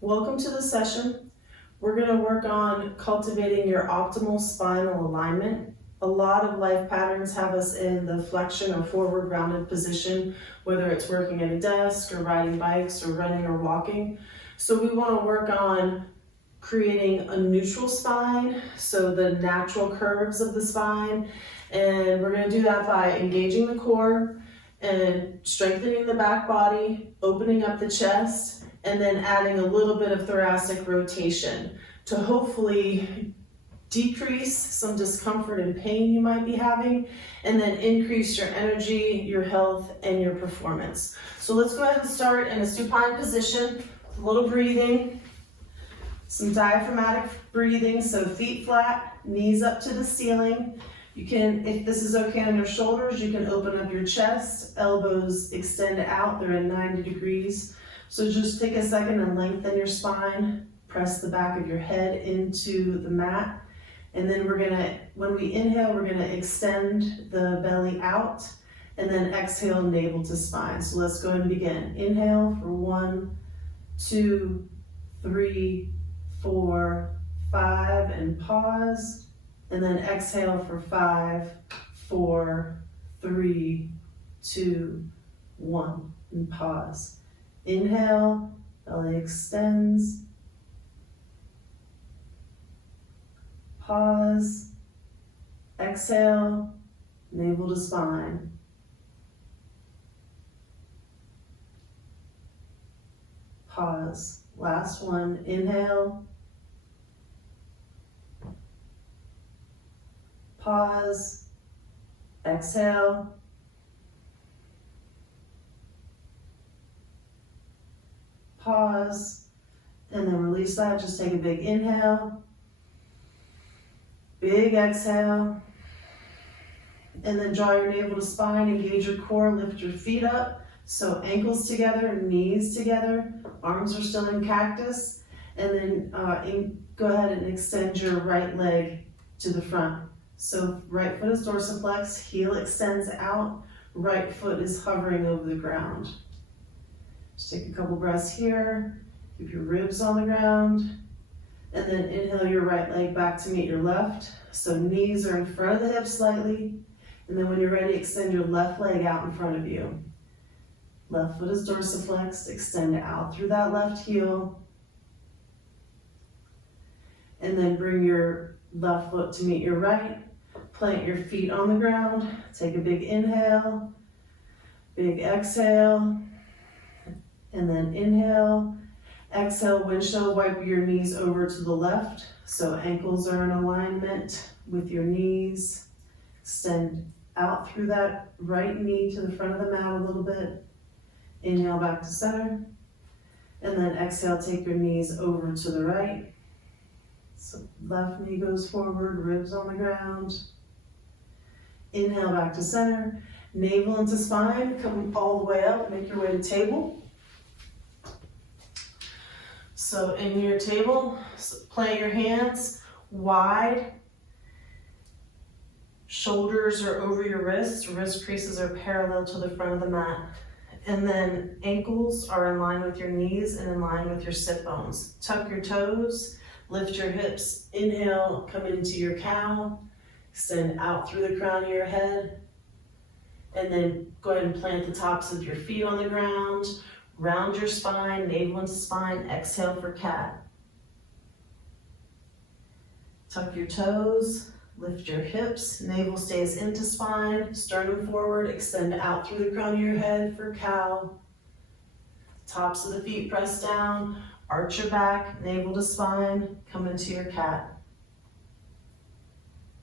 Welcome to the session. We're going to work on cultivating your optimal spinal alignment. A lot of life patterns have us in the flexion or forward rounded position, whether it's working at a desk or riding bikes or running or walking. So we want to work on creating a neutral spine, so the natural curves of the spine. And we're going to do that by engaging the core and strengthening the back body, opening up the chest, and then adding a little bit of thoracic rotation to hopefully decrease some discomfort and pain you might be having, and then increase your energy, your health, and your performance. So let's go ahead and start in a supine position, a little breathing, some diaphragmatic breathing, so feet flat, knees up to the ceiling. You can, if this is okay on your shoulders, you can open up your chest, elbows extend out, they're at 90 degrees. So just take a second and lengthen your spine, press the back of your head into the mat. And then when we inhale, we're gonna extend the belly out and then exhale navel to spine. So let's go ahead and begin. Inhale for 1, 2, 3, 4, 5, and pause. And then exhale for 5, 4, 3, 2, 1, and pause. Inhale, belly extends. Pause. Exhale, navel to spine. Pause. Last one. Inhale. Pause. Exhale. Pause, and then release that. Just take a big inhale, big exhale, and then draw your navel to spine, engage your core, lift your feet up. So ankles together, knees together, arms are still in cactus, and then go ahead and extend your right leg to the front. So right foot is dorsiflex, heel extends out, right foot is hovering over the ground. Just take a couple breaths here, keep your ribs on the ground, and then inhale your right leg back to meet your left. So knees are in front of the hips slightly, and then when you're ready, extend your left leg out in front of you. Left foot is dorsiflexed, extend out through that left heel, and then bring your left foot to meet your right. Plant your feet on the ground, take a big inhale, big exhale, and then inhale, exhale, windshield wiper your knees over to the left. So ankles are in alignment with your knees. Extend out through that right knee to the front of the mat a little bit. Inhale back to center. And then exhale, take your knees over to the right. So left knee goes forward, ribs on the ground. Inhale back to center. Navel into spine, come all the way up, make your way to table. So in your table, plant your hands wide. Shoulders are over your wrists, wrist creases are parallel to the front of the mat. And then ankles are in line with your knees and in line with your sit bones. Tuck your toes, lift your hips, inhale, come into your cow, extend out through the crown of your head. And then go ahead and plant the tops of your feet on the ground. Round your spine, navel into spine, exhale for cat. Tuck your toes, lift your hips, navel stays into spine, sternum forward, extend out through the crown of your head for cow. Tops of the feet press down, arch your back, navel to spine, come into your cat.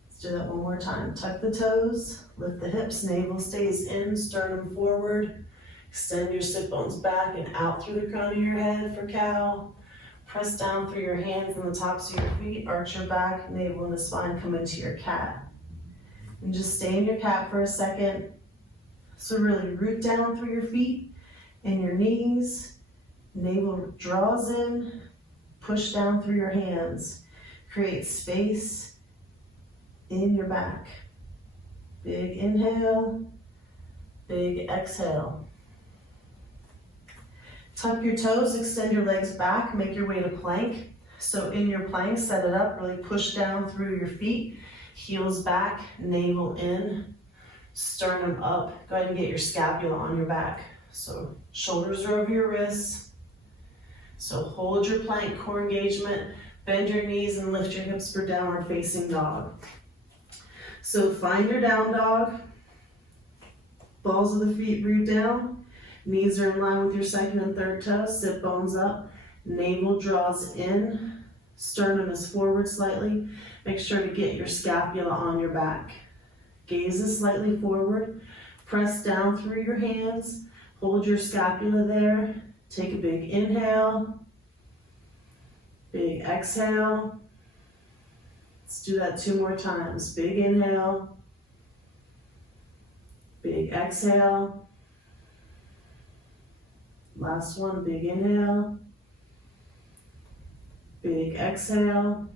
Let's do that one more time. Tuck the toes, lift the hips, navel stays in, sternum forward. Extend your sit bones back and out through the crown of your head for cow. Press down through your hands and the tops of your feet. Arch your back, navel into spine, come into your cat. And just stay in your cat for a second. So really root down through your feet and your knees. Navel draws in, push down through your hands. Create space in your back. Big inhale, big exhale. Tuck your toes, extend your legs back, make your way to plank. So in your plank, set it up, really push down through your feet, heels back, navel in, sternum up. Go ahead and get your scapula on your back. So shoulders are over your wrists. So hold your plank, core engagement, bend your knees and lift your hips for downward facing dog. So find your down dog, balls of the feet root down, knees are in line with your second and third toes, sit bones up, navel draws in, sternum is forward slightly. Make sure to get your scapula on your back. Gaze is slightly forward, press down through your hands, hold your scapula there, take a big inhale, big exhale. Let's do that 2 more times. Big inhale, big exhale. Last one, big inhale, big exhale.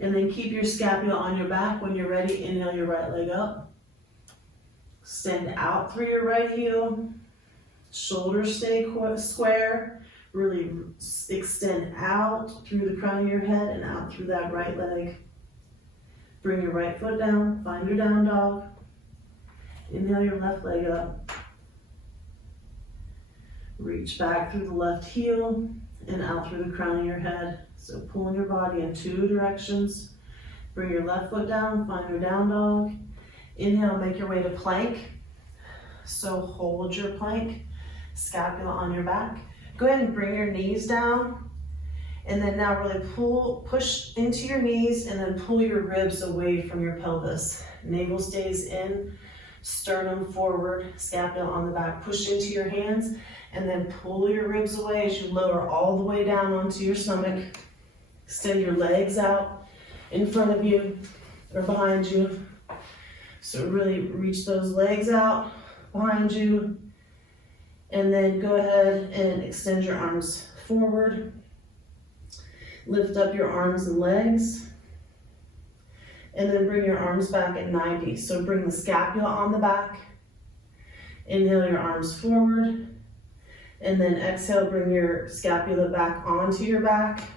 And then keep your scapula on your back. When you're ready, inhale your right leg up. Extend out through your right heel. Shoulders stay square. Really extend out through the crown of your head and out through that right leg. Bring your right foot down, find your down dog. Inhale your left leg up. Reach back through the left heel and out through the crown of your head. So pulling your body in 2 directions. Bring your left foot down, find your down dog. Inhale, make your way to plank. So hold your plank, scapula on your back. Go ahead and bring your knees down. And then now really push into your knees and then pull your ribs away from your pelvis. Navel stays in, sternum forward, scapula on the back. Push into your hands and then pull your ribs away as you lower all the way down onto your stomach. Extend your legs out in front of you or behind you. So really reach those legs out behind you. And then go ahead and extend your arms forward. Lift up your arms and legs. And then bring your arms back at 90. So bring the scapula on the back. Inhale your arms forward. And then exhale, bring your scapula back onto your back.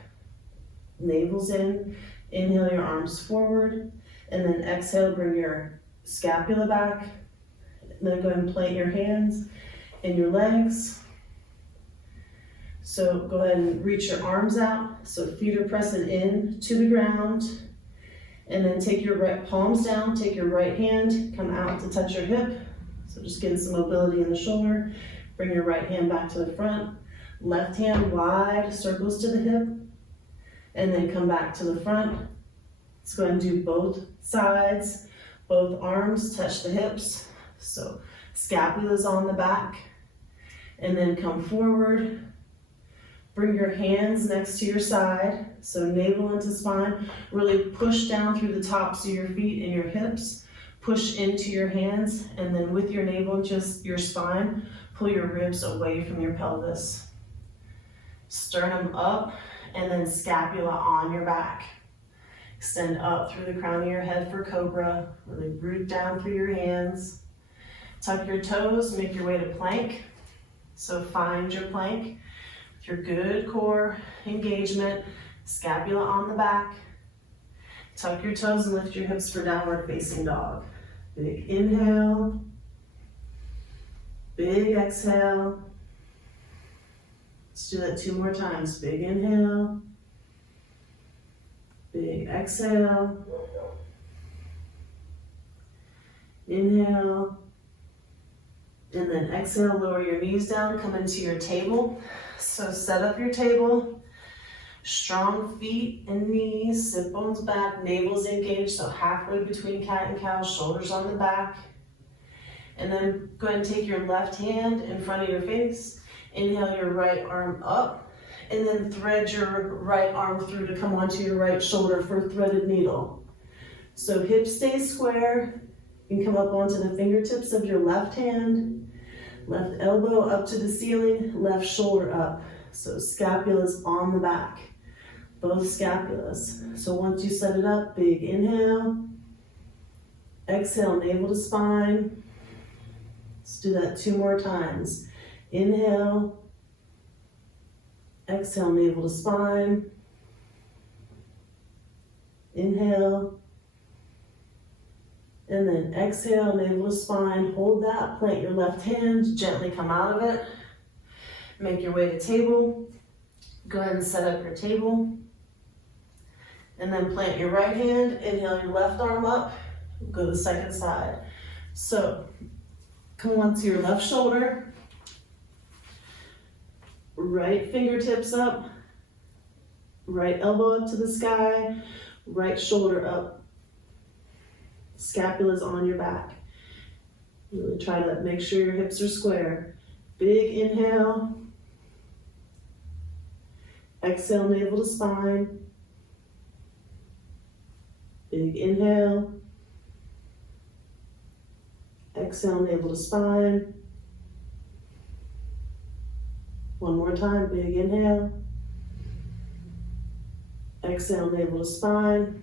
Navel's in. Inhale your arms forward. And then exhale, bring your scapula back. And then go ahead and plant your hands in your legs. So go ahead and reach your arms out. So feet are pressing in to the ground. And then take your right palms down, take your right hand, come out to touch your hip. So just getting some mobility in the shoulder. Bring your right hand back to the front. Left hand wide, circles to the hip. And then come back to the front. Let's go ahead and do both sides. Both arms touch the hips. So scapula's on the back. And then come forward. Bring your hands next to your side. So navel into spine. Really push down through the tops of your feet and your hips. Push into your hands. And then with your navel, just your spine, pull your ribs away from your pelvis. Sternum up and then scapula on your back. Extend up through the crown of your head for Cobra. Really root down through your hands. Tuck your toes, make your way to plank. So find your plank with your good core engagement, scapula on the back. Tuck your toes and lift your hips for downward facing dog. Big inhale, big exhale. Let's do that 2 more times. Big inhale, big exhale. Inhale, and then exhale, lower your knees down, come into your table. So set up your table, strong feet and knees, sit bones back, navel's engaged, so halfway between cat and cow, shoulders on the back. And then go ahead and take your left hand in front of your face, inhale your right arm up, and then thread your right arm through to come onto your right shoulder for threaded needle. So hips stay square, you can come up onto the fingertips of your left hand, left elbow up to the ceiling, left shoulder up. So scapula's on the back, both scapulas. So once you set it up, big inhale, exhale, navel to spine. Let's do that 2 more times. Inhale. Exhale, navel to spine. Inhale. And then exhale, navel to spine. Hold that, plant your left hand, gently come out of it. Make your way to table. Go ahead and set up your table. And then plant your right hand, inhale your left arm up, go to the second side. So, come onto your left shoulder, right fingertips up, right elbow up to the sky, right shoulder up. Scapula's on your back. Really try to make sure your hips are square. Big inhale. Exhale, navel to spine. Big inhale. Exhale, navel to spine. One more time, big inhale. Exhale, navel to spine.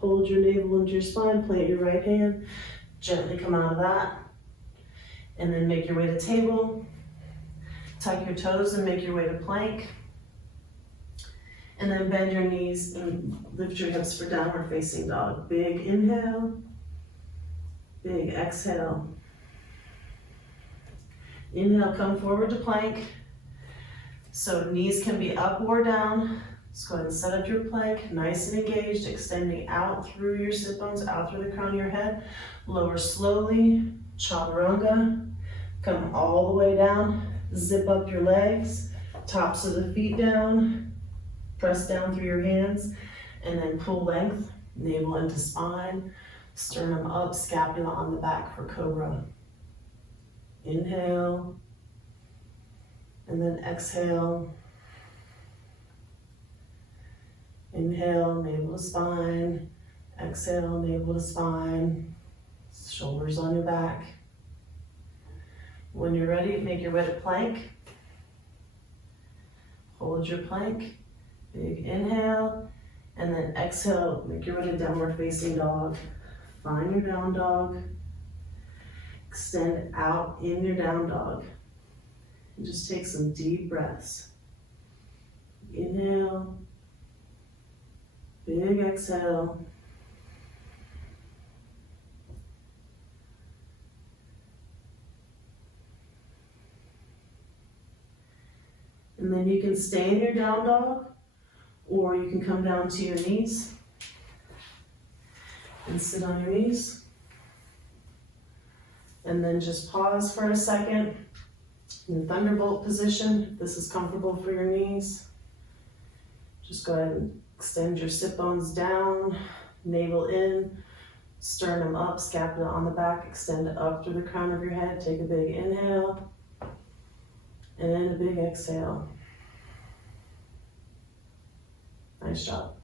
Hold your navel into your spine, plant your right hand. Gently come out of that. And then make your way to table. Tuck your toes and make your way to plank. And then bend your knees and lift your hips for downward facing dog. Big inhale, big exhale. Inhale, come forward to plank. So knees can be up or down. Let's go ahead and set up your plank, nice and engaged, extending out through your sit bones, out through the crown of your head. Lower slowly, chaturanga. Come all the way down, zip up your legs, tops of the feet down. Press down through your hands and then pull length, navel into spine, sternum up, scapula on the back for Cobra. Inhale, and then exhale. Inhale, navel to spine. Exhale, navel to spine. Shoulders on your back. When you're ready, make your way to plank. Hold your plank. Big inhale, and then exhale, make your way to downward facing dog. Find your down dog. Extend out in your down dog. And just take some deep breaths. Inhale, big exhale. And then you can stay in your down dog, or you can come down to your knees and sit on your knees. And then just pause for a second in thunderbolt position. If this is comfortable for your knees, just go ahead and extend your sit bones down, navel in, sternum up, scapula on the back, extend it up through the crown of your head. Take a big inhale and a big exhale. Nice job.